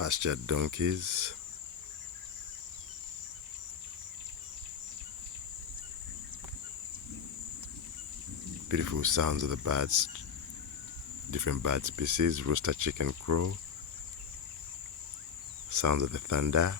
pastured donkeys. Beautiful sounds of the birds, different bird species, rooster, chicken, crow, sounds of the thunder.